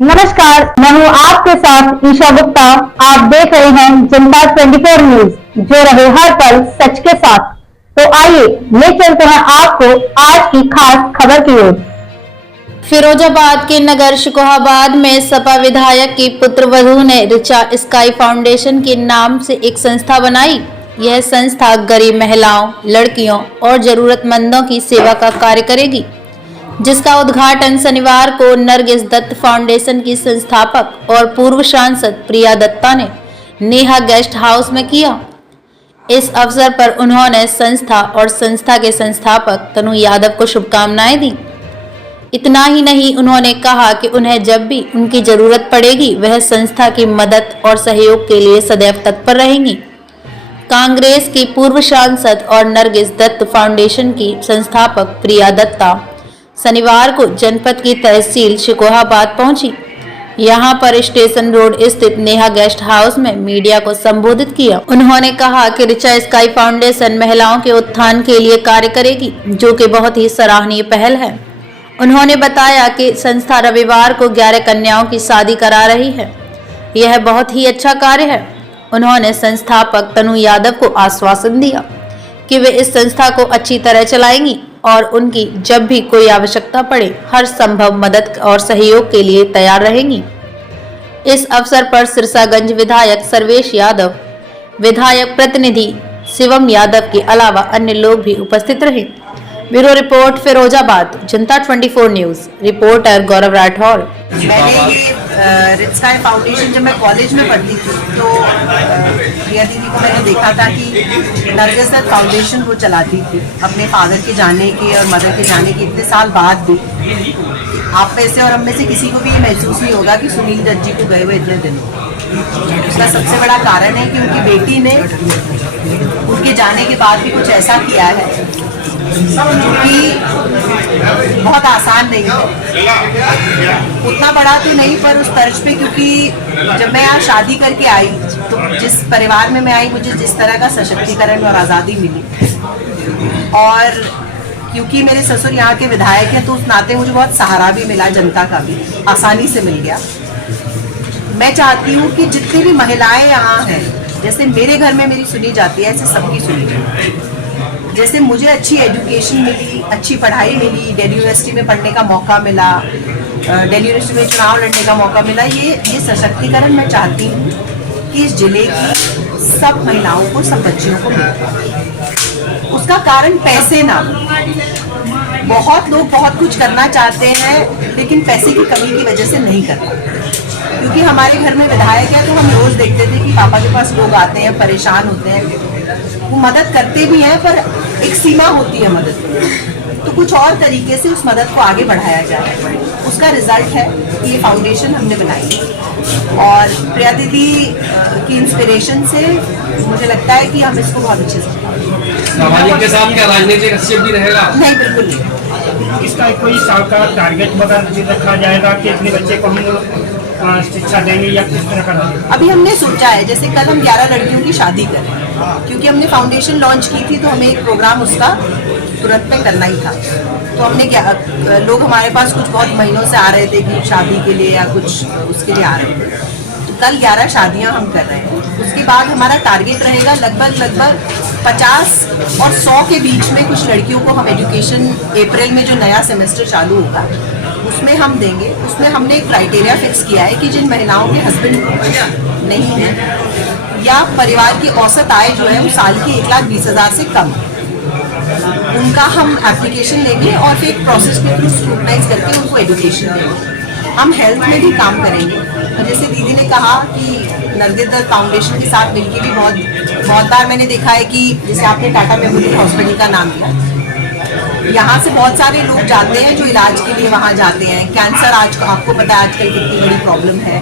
नमस्कार, मैं हूँ आपके साथ ईशा गुप्ता। आप देख रहे हैं जनता 24 न्यूज, जो रहे हर पल सच के साथ। तो आइए ले चलते हैं आपको आज की खास खबर की ओर। फिरोजाबाद के नगर शिकोहाबाद में सपा विधायक की पुत्रवधू ने ऋचा स्काई फाउंडेशन के नाम से एक संस्था बनाई। यह संस्था गरीब महिलाओं, लड़कियों और जरूरतमंदों की सेवा का कार्य करेगी, जिसका उद्घाटन शनिवार को नरगिस दत्त फाउंडेशन की संस्थापक और पूर्व सांसद प्रिया दत्ता ने नेहा गेस्ट हाउस में किया। इस अवसर पर उन्होंने संस्था और संस्था के संस्थापक तनु यादव को शुभकामनाएं दी। इतना ही नहीं, उन्होंने कहा कि उन्हें जब भी उनकी जरूरत पड़ेगी वह संस्था की मदद और सहयोग के लिए सदैव तत्पर रहेंगी। कांग्रेस की पूर्व सांसद और नरगिस दत्त फाउंडेशन की संस्थापक प्रिया दत्ता शनिवार को जनपद की तहसील शिकोहाबाद पहुंची। यहां पर स्टेशन रोड स्थित नेहा गेस्ट हाउस में मीडिया को संबोधित किया। उन्होंने कहा कि ऋचा स्काई फाउंडेशन महिलाओं के उत्थान के लिए कार्य करेगी, जो कि बहुत ही सराहनीय पहल है। उन्होंने बताया कि संस्था रविवार को 11 कन्याओं की शादी करा रही है। यह बहुत ही अच्छा कार्य है। उन्होंने संस्थापक तनु यादव को आश्वासन दिया कि वे इस संस्था को अच्छी तरह चलाएंगी और उनकी जब भी कोई आवश्यकता पड़े हर संभव मदद और सहयोग के लिए तैयार रहेंगी। इस अवसर पर सिरसागंज विधायक सर्वेश यादव, विधायक प्रतिनिधि शिवम यादव के अलावा अन्य लोग भी उपस्थित रहे। ब्यूरो रिपोर्ट, फिरोजाबाद, जनता 24 न्यूज। रिपोर्टर गौरव राठौर। मैंने ये रिच स्काई फाउंडेशन जब मैं कॉलेज में पढ़ती थी तो प्रिया दीदी को मैंने देखा था कि नरगिस दत्त फाउंडेशन वो चलाती थी अपने फादर के जाने के और मदर के जाने के इतने साल बाद भी। आप में से और हम में से किसी को भी ये महसूस नहीं होगा कि सुनील दत्त जी को गए हुए इतने दिन। उसका सबसे बड़ा कारण है कि उनकी बेटी ने उनके जाने के बाद भी कुछ ऐसा किया है जो कि बहुत आसान नहीं है। उतना बड़ा तो नहीं पर उस तर्ज पे, क्योंकि जब मैं यहाँ शादी करके आई तो जिस परिवार में मैं आई मुझे जिस तरह का सशक्तिकरण और आज़ादी मिली, और क्योंकि मेरे ससुर यहाँ के विधायक हैं तो उस नाते मुझे बहुत सहारा भी मिला, जनता का भी आसानी से मिल गया। मैं चाहती हूँ कि जितनी भी महिलाएं यहाँ हैं, जैसे मेरे घर में मेरी सुनी जाती है ऐसे सबकी सुनी जाए। जैसे मुझे अच्छी एजुकेशन मिली, अच्छी पढ़ाई मिली, दिल्ली यूनिवर्सिटी में पढ़ने का मौका मिला, दिल्ली यूनिवर्सिटी में चुनाव लड़ने का मौका मिला, ये सशक्तिकरण मैं चाहती हूँ कि इस जिले की सब महिलाओं को, सब बच्चियों को मिले। उसका कारण पैसे ना, बहुत लोग बहुत कुछ करना चाहते हैं लेकिन पैसे की कमी की वजह से नहीं करते। क्योंकि हमारे घर में विधायक है तो हम रोज देखते थे कि पापा के पास लोग आते हैं, परेशान होते हैं, वो मदद करते भी हैं पर एक सीमा होती है मदद की, तो कुछ और तरीके से उस मदद को आगे बढ़ाया जाए। उसका रिजल्ट है कि ये फाउंडेशन हमने बनाई और प्रिया दीदी की इंस्पिरेशन से मुझे लगता है कि हम इसको बहुत अच्छे से सामाजिक के साथ क्या राजनीतिक हस्तक्षेप भी रहेगा? नहीं, बिल्कुल नहीं। इसका कोई साल का टारगेट वगैरह रखा जाएगा कि अपने बच्चे को हम शिक्षा देंगे या किस तरह का? अभी हमने सोचा है, जैसे कल हम 11 लड़कियों की शादी करें, क्योंकि हमने फाउंडेशन लॉन्च की थी तो हमें एक प्रोग्राम उसका तुरंत में करना ही था। तो हमने लोग हमारे पास कुछ बहुत महीनों से आ रहे थे कि शादी के लिए या कुछ उसके लिए आ रहे थे, तो कल 11 शादियां हम कर रहे हैं। उसके बाद हमारा टारगेट रहेगा लगभग 50 और 100 के बीच में कुछ लड़कियों को हम एजुकेशन अप्रैल में जो नया सेमेस्टर चालू होगा उसमें हम देंगे। उसमें हमने एक क्राइटेरिया फिक्स किया है कि जिन महिलाओं के हस्बैंड नहीं है या परिवार की औसत आय जो है वो साल की 1,20,000 से कम, उनका हम एप्लीकेशन लेंगे और फिर एक प्रोसेस के थ्रू स्क्रूटनाइज करके उनको एजुकेशन देंगे। हम हेल्थ में भी काम करेंगे, और जैसे दीदी ने कहा कि नरगिस दत्त फाउंडेशन के साथ मिलकर भी बहुत बार मैंने देखा है कि जैसे आपने टाटा मेमोरियल हॉस्पिटल का नाम लिया, यहाँ से बहुत सारे लोग जाते हैं जो इलाज के लिए वहाँ जाते हैं। कैंसर आज आपको पता है आजकल कितनी बड़ी प्रॉब्लम है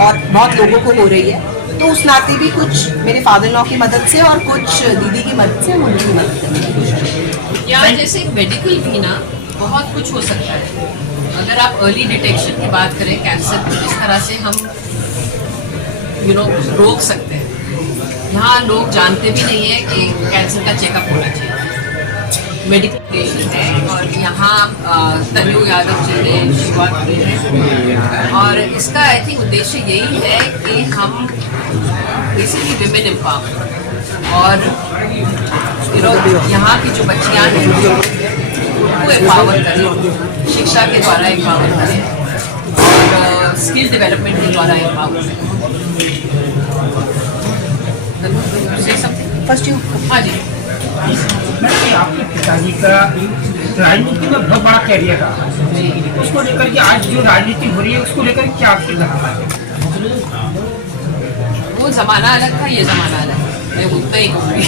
और बहुत लोगों को हो रही है, तो उस नाते भी कुछ मेरे फादर लॉ की मदद से और कुछ दीदी की मदद से हम उनकी मदद करने की कोशिश करेंगे। यहाँ जैसे मेडिकल भी ना बहुत कुछ हो सकता है। अगर आप अर्ली डिटेक्शन की बात करें कैंसर को, जिस तरह से हम रोक सकते हैं, यहाँ लोग जानते भी नहीं है कि कैंसर का चेकअप होना चाहिए। मेडिटेशन है और यहाँ तनु यादव जी ने शुरुआत की है और इसका आई थिंक उद्देश्य यही है कि हम बेसिकली विमेन एम्पावरमेंट और यहाँ की जो बच्चियाँ हैं उनको एम्पावर करें, शिक्षा के द्वारा एम्पावर करें और स्किल डेवलपमेंट के द्वारा एम्पावर करें। फर्स्ट यू हाँ जी, मैंने आपके पिताजी का राजनीति में बहुत बड़ा कैरियर रहा, उसको लेकर के आज जो राजनीति हो रही है उसको लेकर क्या आपकी धारणा है? वो जमाना अलग था, ये जमाना अलग है, मैं उतना ही कहूँगी।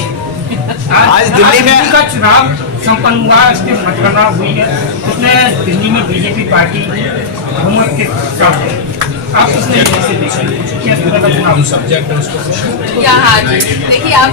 आज दिल्ली में का चुनाव संपन्न हुआ, इसकी मतगणना हुई है, उसमें दिल्ली में बीजेपी पार्टी बहुमत के साथ है। आप इसमें कैसे देखेंगे? क्या चुनाव हाँ जी, देखिए आप